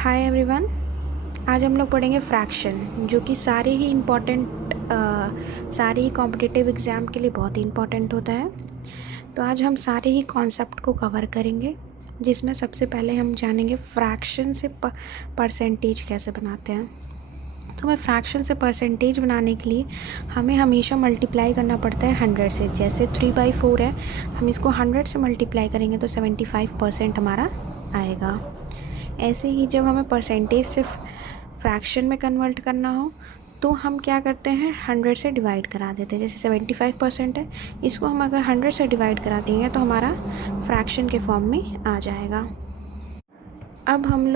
Hi everyone. आज हम लोग पढ़ेंगे फ्रैक्शन, जो कि सारे ही कॉम्पिटिटिव एग्ज़ाम के लिए बहुत ही इम्पॉर्टेंट होता है। तो आज हम सारे ही कॉन्सेप्ट को कवर करेंगे, जिसमें सबसे पहले हम जानेंगे फ्रैक्शन से परसेंटेज कैसे बनाते हैं। तो हमें फ्रैक्शन से परसेंटेज बनाने के लिए हमें हमेशा मल्टीप्लाई करना पड़ता है 100 से। जैसे 3/4 है, हम इसको 100 से मल्टीप्लाई करेंगे तो 75% हमारा आएगा। ऐसे ही जब हमें परसेंटेज से फ्रैक्शन में कन्वर्ट करना हो तो हम क्या करते हैं, 100 से डिवाइड करा देते हैं। जैसे 75% है, इसको हम अगर 100 से डिवाइड करा देंगे तो हमारा फ्रैक्शन के फॉर्म में आ जाएगा। अब हम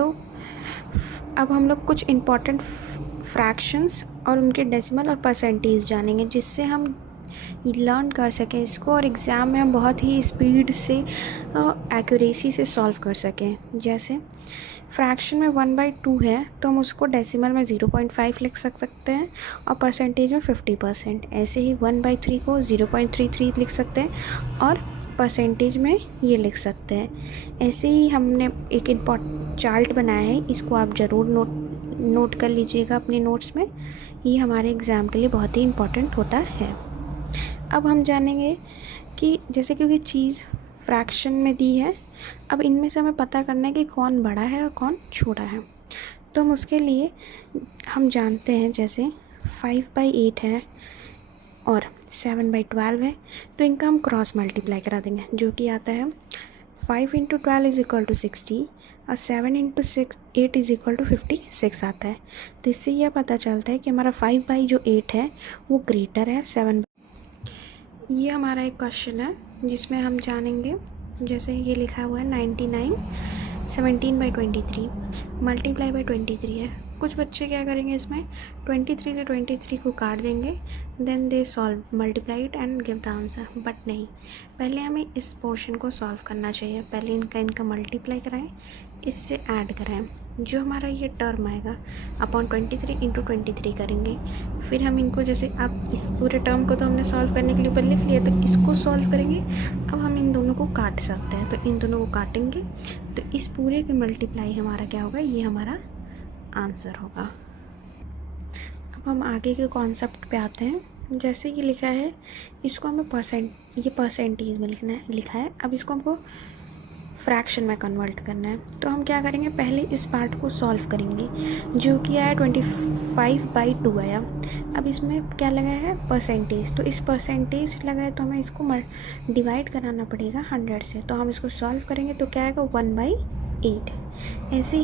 लोग कुछ इम्पॉर्टेंट फ्रैक्शंस और उनके डेसिमल और परसेंटेज जानेंगे, जिससे हम लर्न कर सकें इसको और एग्ज़ाम में हम बहुत ही स्पीड से एक्यूरेसी से सॉल्व कर सकें। जैसे फ्रैक्शन में 1/2 है तो हम उसको डेसिमल में 0.5 लिख सकते हैं और परसेंटेज में 50%। ऐसे ही 1/3 को 0.33 लिख सकते हैं और परसेंटेज में ये लिख सकते हैं। ऐसे ही हमने एक इम्पॉर्टेंट चार्ट बनाया है, इसको आप ज़रूर नोट कर लीजिएगा अपने नोट्स में। ये हमारे एग्ज़ाम के लिए बहुत ही इम्पॉर्टेंट होता है। अब हम जानेंगे कि जैसे क्योंकि चीज़ फ्रैक्शन में दी है, अब इनमें से हमें पता करना है कि कौन बड़ा है और कौन छोटा है। तो हम उसके लिए हम जानते हैं, जैसे 5/8 है और 7/12 है, तो इनका हम क्रॉस मल्टीप्लाई करा देंगे, जो कि आता है 5 × 12 = 60 और 7 × 8 = 56 आता है। तो इससे यह पता चलता है कि हमारा 5/8 है वो ग्रेटर है 7। ये हमारा एक क्वेश्चन है जिसमें हम जानेंगे, जैसे ये लिखा हुआ है 99 17/23 मल्टीप्लाई बाई 23 है। कुछ बच्चे क्या करेंगे, इसमें 23 से 23 को काट देंगे, then they solve multiply it and give the answer. But नहीं, पहले हमें इस पोर्शन को सॉल्व करना चाहिए। पहले इनका मल्टीप्लाई कराएं, इससे ऐड कराएं, जो हमारा ये टर्म आएगा अपॉन 23 × 23 करेंगे। फिर हम इनको, जैसे अब इस पूरे टर्म को तो हमने सॉल्व करने के लिए ऊपर लिख लिया, तो इसको सॉल्व करेंगे। अब हम इन दोनों को काट सकते हैं, तो इन दोनों को काटेंगे तो इस पूरे के मल्टीप्लाई हमारा क्या होगा, ये हमारा आंसर होगा। अब हम आगे के कॉन्सेप्ट पे आते हैं। जैसे ये लिखा है, इसको हमें परसेंटेज में लिखा है। अब इसको हमको फ्रैक्शन में कन्वर्ट करना है, तो हम क्या करेंगे, पहले इस पार्ट को सॉल्व करेंगे, जो कि आया 25/2 आया। अब इसमें क्या लगाया है, परसेंटेज, तो इस परसेंटेज लगाए तो हमें इसको डिवाइड कराना पड़ेगा 100 से। तो हम इसको सॉल्व करेंगे तो क्या आएगा, 1/8। ऐसे ही